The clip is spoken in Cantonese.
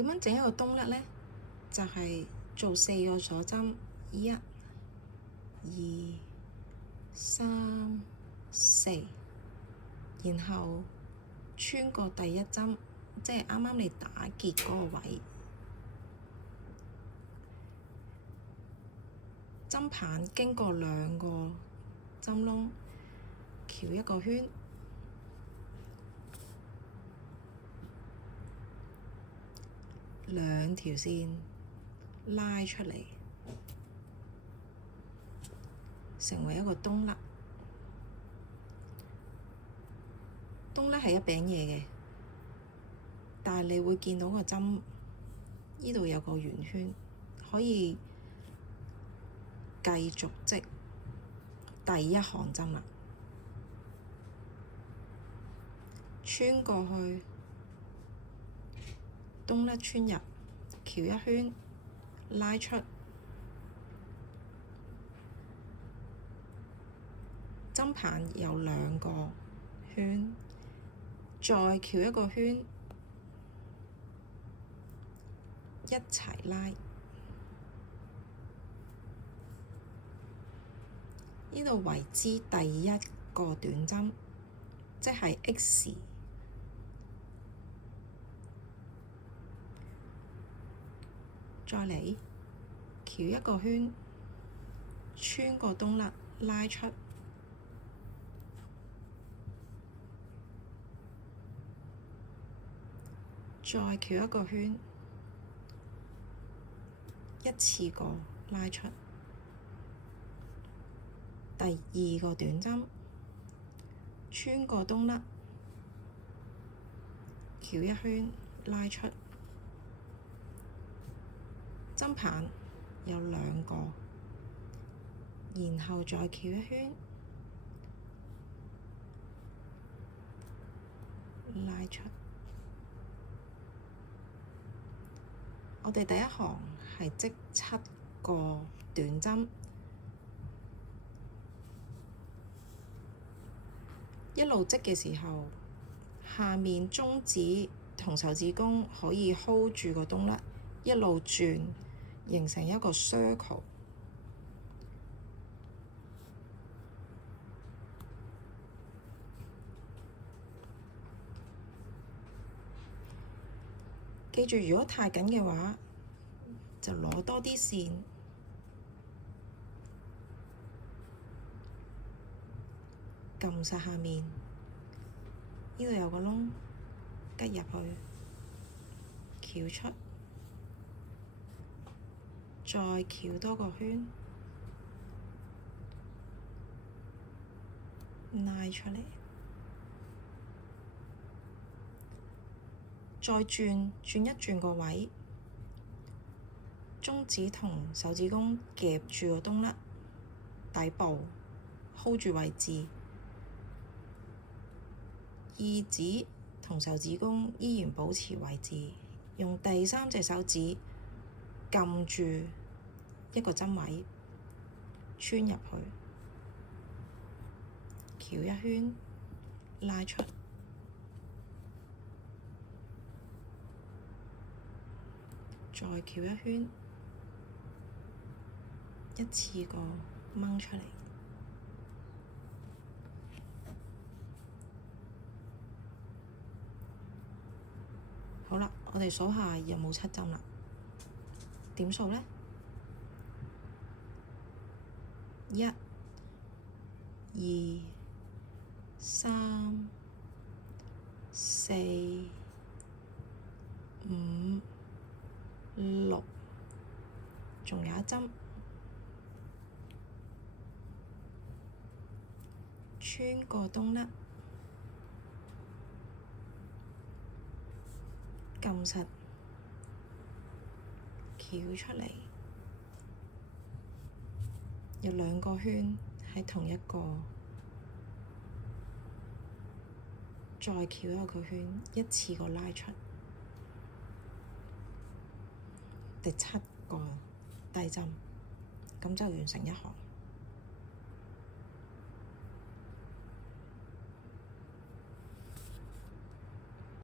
點樣整一個冬甩呢？就係做4個鎖針，1、2、3、4，然後穿過第一針，即係啱啱你打結嗰個位，針棒經過2個針窿，繞一個圈，2條線拉出嚟，成為一個冬甩。冬甩係一餅嘢嘅，但係你會見到個針呢度有個圓圈，可以繼續織第一行針啦。穿過去，冬甩穿入，繞一圈，拉出，針棒有2個圈，再繞一個圈，一齊拉。呢度為之第一個短針，即係 X。再嚟，繞一個圈，穿過冬甩，拉出，再繞一個圈，一次過拉出。第2個短針，穿過冬甩，繞一圈，拉出。針棒有2個，然後再繞一圈，拉出。我哋第一行係織7個短針，一路織嘅時候，下面中指同手指公可以 hold 住個冬甩，一路轉，形成一個 circle。記住，如果太緊嘅話，就攞多啲線，撳實下面，呢度有個窿，吉入去，翹出，再翹多個圈，拉出嚟，再轉一轉個位，中指同手指公夾住個冬甩底部 ，hold 住位置，2指同手指公依然保持位置，用第3隻手指撳住一個針位，穿入去，繞一圈，拉出。再繞一圈，一次過掹出嚟。好啦，我哋數下有冇7針啦。點數呢？1、2、3、4、5、6，仲有1針，穿過冬甩，撳實，翹出嚟，有2個圈喺同一個，再翹一個圈，一次過拉出。第7個低針，咁就完成1行。